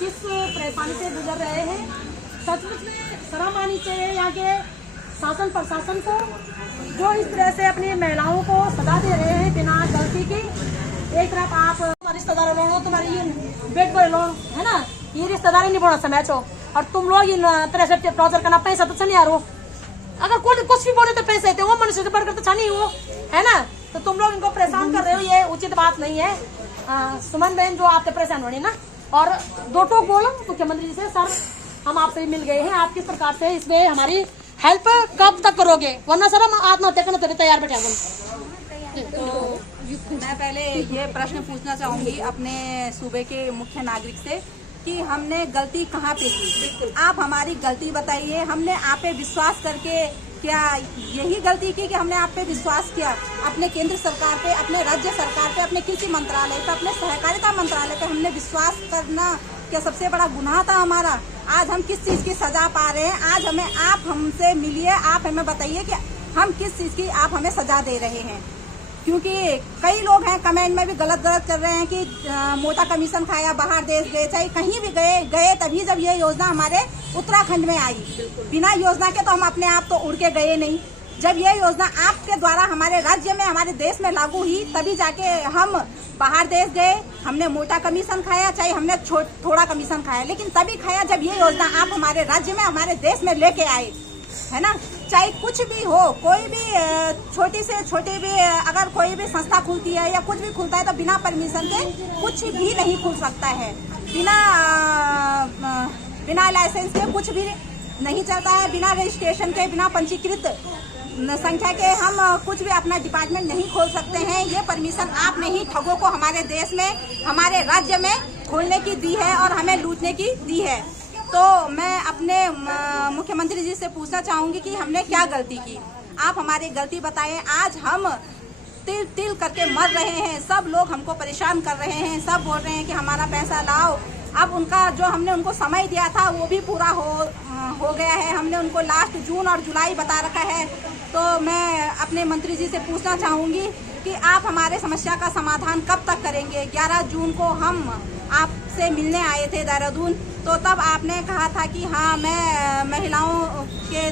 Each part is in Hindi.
किस परेशानी से गुजर रहे हैं। सचमुच में शर्म आनी चाहिए यहाँ के शासन प्रशासन को, जो इस तरह से अपनी महिलाओं को सजा दे रहे हैं बिना गलती की। एक तरफ आप रिश्तेदार लो, तुम्हारी बेट पर लो है ना, ये रिश्तेदारी निभाना समय छो, और तुम लोग इन तरह से टॉर्चर करना, पैसा तो नहीं आ रहा। अगर कोई कुछ भी बोले तो पैसे थे, वो मनुष्य से बढ़कर तो छानी हो है ना, तो तुम लोग इनको परेशान कर रहे हो, ये उचित बात नहीं है। सुमन बहन जो आपसे परेशान होनी ना, और दो टोक बोलो मुख्यमंत्री जी से, सर हम आपसे मिल गए हैं, आप किस प्रकार से इसमें हमारी हेल्प कब तक करोगे, वरना सर हम आत्महत्या करने तो तैयार बैठे हैं। तो मैं पहले ये प्रश्न पूछना चाहूंगी अपने सूबे के मुख्य नागरिक से कि हमने गलती कहाँ पे की, आप हमारी गलती बताइए। हमने आप पे विश्वास करके क्या यही गलती की कि हमने आप पे विश्वास किया, अपने केंद्र सरकार पे, अपने राज्य सरकार पे, अपने कृषि मंत्रालय पे, अपने सहकारिता मंत्रालय पे हमने विश्वास करना क्या सबसे बड़ा गुनाह था हमारा। आज हम किस चीज की सजा पा रहे हैं, आज हमें आप हमसे मिलिए, आप हमें बताइए कि हम किस चीज की आप हमें सजा दे रहे हैं। क्योंकि कई लोग हैं कमेंट में भी गलत कर रहे हैं कि मोटा कमीशन खाया, बाहर देश गए, चाहे कहीं भी गए तभी जब ये योजना हमारे उत्तराखंड में आई। बिना योजना के तो हम अपने आप तो उड़ के गए नहीं। जब ये योजना आपके द्वारा हमारे राज्य में, हमारे देश में लागू हुई, तभी जाके हम बाहर देश गए। हमने मोटा कमीशन खाया, चाहे हमने थोड़ा कमीशन खाया, लेकिन तभी खाया जब ये योजना आप हमारे राज्य में, हमारे देश में लेके आए, है ना। चाहे कुछ भी हो, कोई भी छोटी से छोटी भी अगर कोई भी संस्था खुलती है या कुछ भी खुलता है तो बिना परमिशन के कुछ भी नहीं खुल सकता है, बिना लाइसेंस के कुछ भी नहीं चलता है, बिना रजिस्ट्रेशन के, बिना पंजीकृत संख्या के हम कुछ भी अपना डिपार्टमेंट नहीं खोल सकते हैं। ये परमिशन आपने ही ठगों को हमारे देश में, हमारे राज्य में खोलने की दी है और हमें लूटने की दी है। तो मैं अपने मुख्यमंत्री जी से पूछना चाहूंगी कि हमने क्या गलती की, आप हमारी गलती बताएं। आज हम तिल तिल करके मर रहे हैं, सब लोग हमको परेशान कर रहे हैं, सब बोल रहे हैं कि हमारा पैसा लाओ। अब उनका जो हमने उनको समय दिया था वो भी पूरा हो गया है, हमने उनको लास्ट जून और जुलाई बता रखा है। तो मैं अपने मंत्री जी से पूछना चाहूँगी कि आप हमारे समस्या का समाधान कब तक करेंगे। 11 जून को हम आपसे मिलने आए थे देहरादून, तो तब आपने कहा था कि हाँ मैं महिलाओं के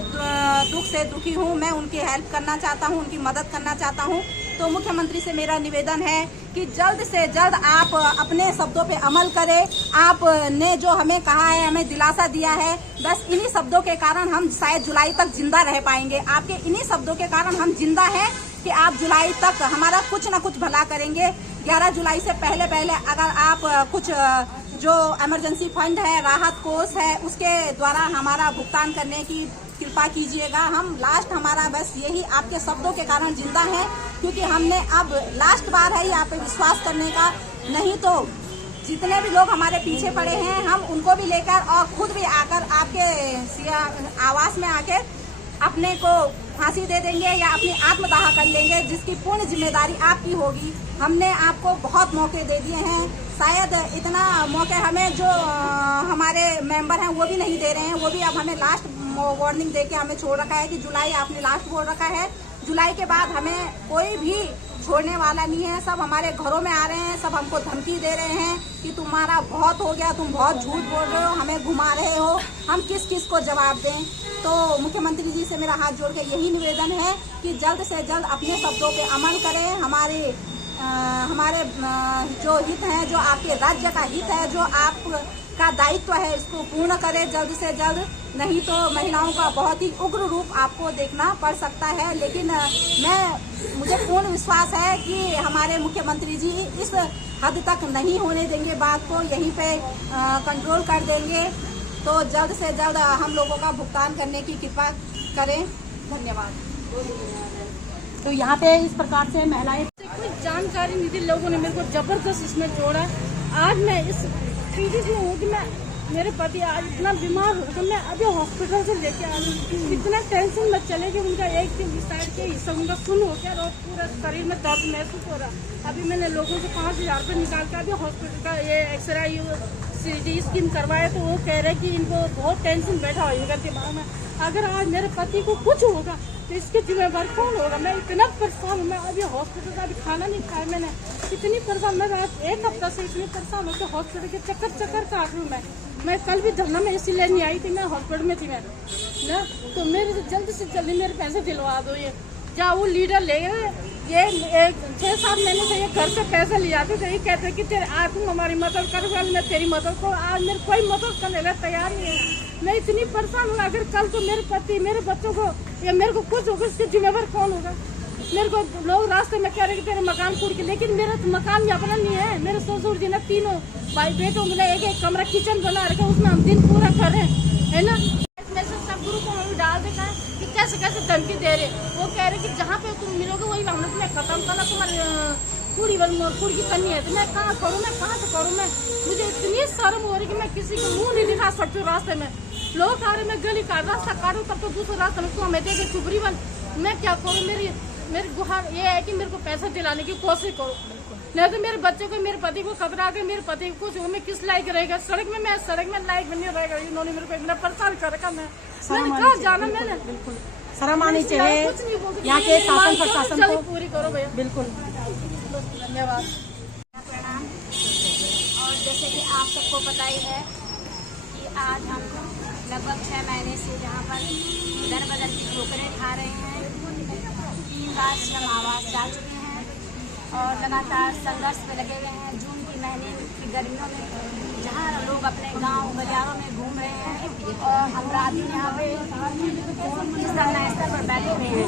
दुख से दुखी हूँ, मैं उनकी हेल्प करना चाहता हूँ, उनकी मदद करना चाहता हूँ। तो मुख्यमंत्री से मेरा निवेदन है कि जल्द से जल्द आप अपने शब्दों पे अमल करें। आपने जो हमें कहा है, हमें दिलासा दिया है, बस इन्हीं शब्दों के कारण हम शायद जुलाई तक जिंदा रह पाएंगे। आपके इन्हीं शब्दों के कारण हम जिंदा हैं कि आप जुलाई तक हमारा कुछ न कुछ भला करेंगे। 11 जुलाई से पहले अगर आप कुछ जो इमरजेंसी फंड है, राहत कोष है, उसके द्वारा हमारा भुगतान करने की कृपा कीजिएगा। हम लास्ट हमारा बस यही आपके शब्दों के कारण जिंदा हैं, क्योंकि हमने अब लास्ट बार है आप पे विश्वास करने का, नहीं तो जितने भी लोग हमारे पीछे पड़े हैं हम उनको भी लेकर और खुद भी आकर आपके आवास में आकर अपने को फांसी दे देंगे या अपनी आत्मदाह कर लेंगे, जिसकी पूर्ण जिम्मेदारी आपकी होगी। हमने आपको बहुत मौके दे दिए हैं, शायद इतना मौके हमें जो हमारे मेंबर हैं वो भी नहीं दे रहे हैं, वो भी अब हमें लास्ट वार्निंग देके हमें छोड़ रखा है कि जुलाई आपने लास्ट बोल रखा है, जुलाई के बाद हमें कोई भी छोड़ने वाला नहीं है। सब हमारे घरों में आ रहे हैं, सब हमको धमकी दे रहे हैं कि तुम्हारा बहुत हो गया, तुम बहुत झूठ बोल रहे हो, हमें घुमा रहे हो, हम किस किस को जवाब दें। तो मुख्यमंत्री जी से मेरा हाथ जोड़ के यही निवेदन है कि जल्द से जल्द अपने शब्दों पे अमल करें। हमारे जो हित है, जो आपके राज्य का हित है, जो आपका दायित्व है, इसको पूर्ण करें जल्द से जल्द, नहीं तो महिलाओं का बहुत ही उग्र रूप आपको देखना पड़ सकता है। लेकिन मुझे पूर्ण विश्वास है कि हमारे मुख्यमंत्री जी इस हद तक नहीं होने देंगे, बात को यहीं पे कंट्रोल कर देंगे। तो जल्द से जल्द हम लोगों का भुगतान करने की कृपा करें। धन्यवाद। तो यहाँ पे इस प्रकार से महिलाएं, कोई जानकारी नहीं थी, लोगों ने मेरे को जबरदस्त इसमें जोड़ा। आज मैं इस स्थिति में हूँ कि मेरे पति आज इतना बीमार हो गया, मैं अभी हॉस्पिटल से लेके आ रही हूँ। इतना टेंशन में चले कि उनका एक साइड के हिस्सा उनका सुन हो गया और पूरा शरीर में दर्द महसूस हो रहा। अभी मैंने लोगों से 5000 रुपये निकाल के अभी हॉस्पिटल का ये एक्सरे CT स्कैन करवाया, तो वो कह रहे कि इनको बहुत टेंशन बैठा होगा दिमाग में। अगर आज मेरे पति को कुछ होगा तो इसके जिम्मेवार कौन होगा। मैं इतना परेशान हूँ, मैं अभी हॉस्पिटल का अभी खाना नहीं खाया मैंने। इतनी परेशान, मैं आज 1 हफ्ता से इतनी परेशान हूँ कि हॉस्पिटल के चक्कर काट रही हूँ मैं कल भी धरना में इसीलिए नहीं आई थी, मैं हॉस्पिटल में थी मैं ना, तो मेरे से जल्दी मेरे पैसे दिलवा दो। ये क्या वो लीडर ले गए, ये 6-7 महीने से ये घर से पैसे ले जाते थे, ये कहते कि तेरे आज तुम हमारी मदद करो, कल मैं तेरी मदद करो, आज मेरे कोई मदद करने का तैयार नहीं है। मैं इतनी परेशान हूँ, अगर कल को मेरे पति मेरे बच्चों को या मेरे को कुछ होगा इसके जिम्मेवार कौन होगा? मेरे को लोग रास्ते में कह रहे कि तेरे मकान फूट के, लेकिन मेरा तो मकान भी अपना नहीं है। मेरे ससुर जी ने 3 भाई बेटों मिला, एक कमरा किचन बना रखा, उसमें हम दिन पूरा कर रहे हैं, है ना। सब ग्रुप में डाल देखा है कि कैसे धमकी दे रहे, वो कह रहे कि जहाँ पे तुम मिलोगे वही हमने तुम्हें खत्म करना, तुम्हारी कुड़ी करनी है। तो मैं कहाँ करूँ, मैं कहाँ से करूँ? मुझे इतनी शर्म हो रही कि मैं किसी को मुँह नहीं दिखा सकती हूँ। रास्ते में लोग आ रहे, मैं गली का रास्ता काटूँ तब तो दूसरे रास्ते में हमें देखे चुपरी बन, मैं क्या करूँ? मेरी गुहार ये है कि मेरे को पैसा दिलाने की कोशिश करो, नहीं तो मेरे बच्चे को मेरे पति को खतरा आ गया, मेरे पति को कुछ हो, मैं किस लायक रहेगा? सड़क में लायक नहीं रहेगा। इन्होंने मेरे को इतना परेशान कर रखा, मैंने कहाँ जाना? मैंने बिल्कुल शर्म आनी चाहिए यहाँ के शासन प्रशासन को। पूरी करो भैया, बिल्कुल धन्यवाद। प्रणाम। और जैसे कि आप सबको पता ही है कि आज हम लगभग 6 महीने से जहाँ पर दर बदर की ठोकरें खा रहे हैं, 3 बार श्रम आवास डाल चुके हैं और लगातार संघर्ष में लगे हुए हैं। जून की महीने की गर्मियों में जहाँ लोग अपने गांव गलियारों में घूम रहे हैं और हम रात दिन यहाँ पे इस धरना स्थल पर बैठे हुए हैं।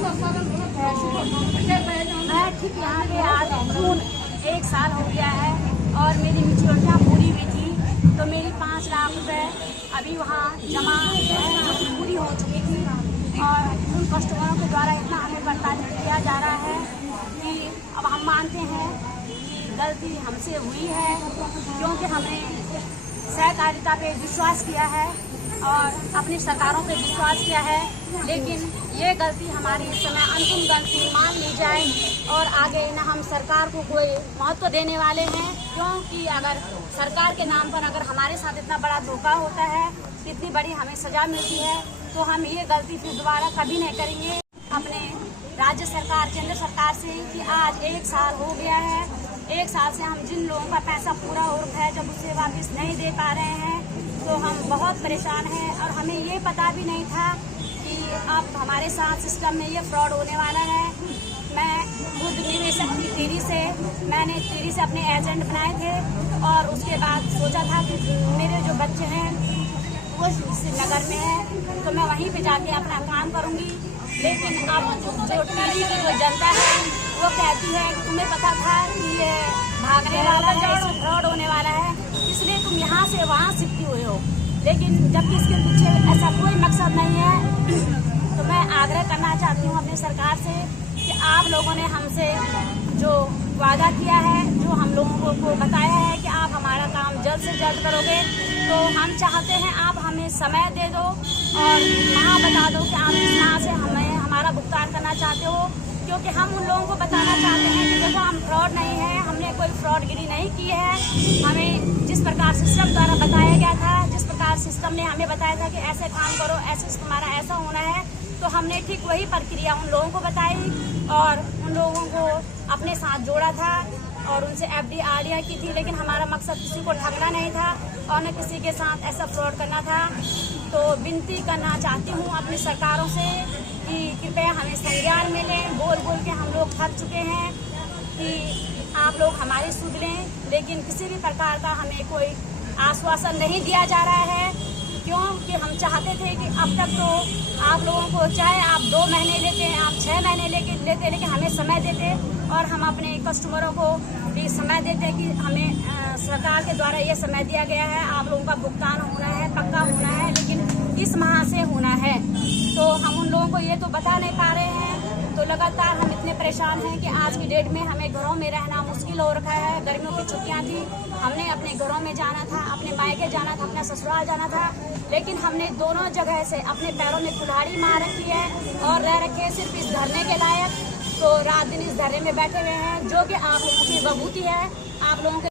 मैं ठीक यहाँ पे आज जून 1 साल हो गया है और मेरी मिच्योरिटियाँ पूरी हुई थी, तो मेरी 5 लाख रुपए अभी वहाँ जमा है जो कि पूरी हो चुकी थी। और उन कस्टमरों के द्वारा इतना हमें प्रताड़ित किया जा रहा है कि अब हम मानते हैं कि गलती हमसे हुई है, क्योंकि हमने सहकारिता पे विश्वास किया है और अपनी सरकारों पे विश्वास किया है, लेकिन ये गलती हमारी इस समय अंतिम गलती मान ली जाए और आगे न हम सरकार को कोई महत्व देने वाले हैं, क्योंकि अगर सरकार के नाम पर अगर हमारे साथ इतना बड़ा धोखा होता है, इतनी बड़ी हमें सजा मिलती है, तो हम ये गलती फिर दोबारा कभी नहीं करेंगे। अपने राज्य सरकार, केंद्र सरकार से कि आज 1 साल हो गया है, 1 साल से हम जिन लोगों का पैसा पूरा हो रखा है जब उसे वापस नहीं दे पा रहे हैं, तो हम बहुत परेशान हैं और हमें ये पता भी नहीं था कि अब हमारे साथ सिस्टम में ये फ्रॉड होने वाला है। मैं खुद निवेशक थी टिहरी से, मैंने टिहरी से अपने एजेंट बनाए थे और उसके बाद सोचा था कि मेरे जो बच्चे हैं वो श्रीनगर में है तो मैं वहीं पे जाके अपना काम करूँगी, लेकिन अब जो टिहरी की जो जनता है वो कहती है कि तुम्हें पता था कि ये भागने वाला है, इसमें फ्रॉड होने वाला है, इसलिए तुम यहाँ से वहाँ शिफ्ट हुए हो, लेकिन जबकि इसके पीछे ऐसा कोई मकसद नहीं है। तो मैं आग्रह करना चाहती हूँ अपनी सरकार से कि आप लोगों ने हमसे जो वादा किया है, जो हम लोगों को बताया है कि आप हमारा काम जल्द से जल्द करोगे, तो हम चाहते हैं आप हमें समय दे दो और वहाँ बता दो कि आप किस तरह से हमें हमारा भुगतान करना चाहते हो, क्योंकि हम उन लोगों को बताना चाहते हैं कि देखो हम फ्रॉड नहीं है, हमने कोई फ्रॉडगिरी नहीं की है। हमें जिस प्रकार सिस्टम द्वारा बताया गया था, जिस प्रकार सिस्टम ने हमें बताया था कि ऐसे काम करो, ऐसे तुम्हारा ऐसा होना है, तो हमने ठीक वही प्रक्रिया उन लोगों को बताई और उन लोगों को अपने साथ जोड़ा था और उनसे FD RDI की थी, लेकिन हमारा मकसद किसी को ठगना नहीं था और न किसी के साथ ऐसा फ्रॉड करना था। तो विनती करना चाहती हूँ अपनी सरकारों से कि कृपया हमें संज्ञान में लें। बोल के हम लोग थक चुके हैं कि आप लोग हमारी सुध लें, लेकिन किसी भी प्रकार का हमें कोई आश्वासन नहीं दिया जा रहा है, क्योंकि हम चाहते थे कि अब तक तो आप लोगों को चाहे आप 2 महीने लेते हैं, आप 6 महीने लेते, लेकिन हमें समय देते और हम अपने कस्टमरों को भी समय देते कि हमें सरकार के द्वारा ये समय दिया गया है, आप लोगों का भुगतान होना है, पक्का होना है, लेकिन इस माह से होना है। तो हम उन लोगों को ये तो बता नहीं पा रहे हैं, तो लगातार हम इतने परेशान हैं कि आज की डेट में हमें घरों में रहना मुश्किल हो रखा है। गर्मियों की छुट्टियां थी, हमने अपने घरों में जाना था, अपने मायके जाना था, अपना ससुराल जाना था, लेकिन हमने दोनों जगह से अपने पैरों में कुल्हाड़ी मार रखी है और रह रखे सिर्फ इस धरने के लायक। तो रात दिन इस धरने में बैठे हुए हैं, जो कि आप लोगों की बबूती है, आप लोगों के